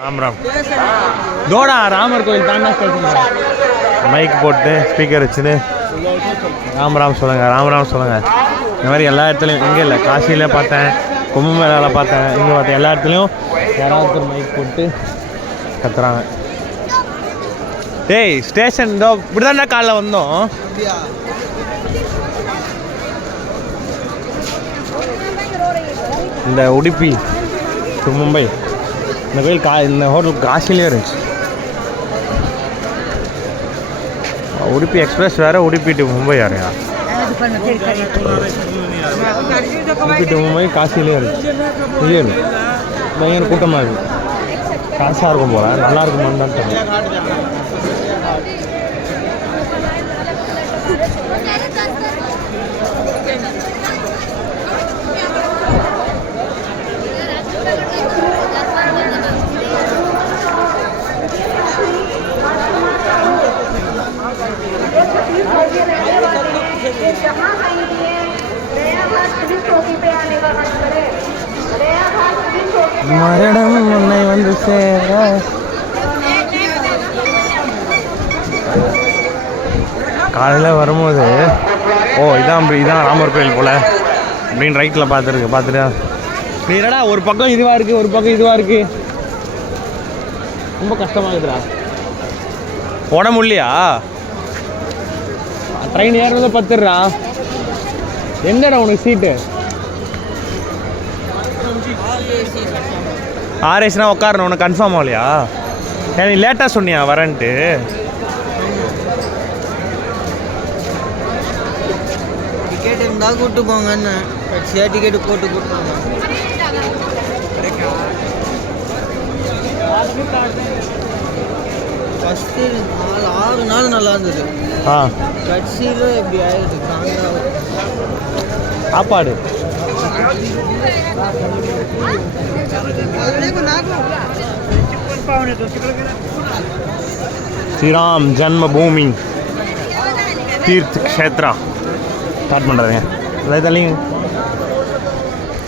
ராம் ராம் தோடா ராமர் கோயில் தாண்டா மைக் போட்டு ஸ்பீக்கர் வச்சுன்னு ராம் ராம் சொல்லுங்கள் ராம் ராம் சொல்லுங்கள். இந்த மாதிரி எல்லா இடத்துலையும் இங்கே இல்லை, காசியில் பார்த்தேன், கும்பமேளாவில் பார்த்தேன், இங்கே பார்த்தேன், எல்லா இடத்துலையும் யாராவது மைக் போட்டு கத்துறாங்க. டேய் ஸ்டேஷன் இதோ இப்படி தானே காலைல வந்தோம். இந்த உடுப்பி டு மும்பை இந்த கோயில் இந்த ஹோட்டல் காசிலே இருந்துச்சு. உடுப்பி எக்ஸ்பிரஸ் வேறு, உடுப்பி டு மும்பை வேறையா? உடுப்பி டு மும்பை காசிலே இருந்துச்சு. இங்கே இருக்கு பயங்கர கூட்டமாக இருக்குது. காசாக இருக்கும் போல, நல்லா இருக்குமான்னு தான் தெரியும். மரணம் உன்னை வந்து சேர காலையில் வரும்போது இதான் ராமர் கோயில் போல் அப்படின்னு ரைட்டில் பார்த்துட்டு நீடா ஒரு பக்கம் இதுவாக இருக்குது, ஒரு பக்கம் இதுவாக இருக்குது. ரொம்ப கஷ்டமாக இருக்குதுடா. உட முடியலையா? ட்ரெயின் ஏறதை பத்துடுறா. எங்கடா உனக்கு சீட்டு? ஆர்ஏஸ்னா உட்காரணும். உனக்கு கன்ஃபார்ம் ஆகலையா? நீ லேட்டாக சொன்னியா வரேன்ட்டு? டிக்கெட் இருந்தால் கூப்பிட்டு போங்கன்னு டிக்கெட்டு போட்டு கூப்பிட்டாங்க. ஃபஸ்ட்டு 6 நாள் நல்லா இருந்தது. கட்சியில் இப்படி ஆயிடுது. சாப்பாடு ஸ்ரீராம் ஜன்மபூமி தீர்த் க்ஷேத்ரா ஸ்டார்ட் பண்ணுறதுங்க. எல்லாத்தையும்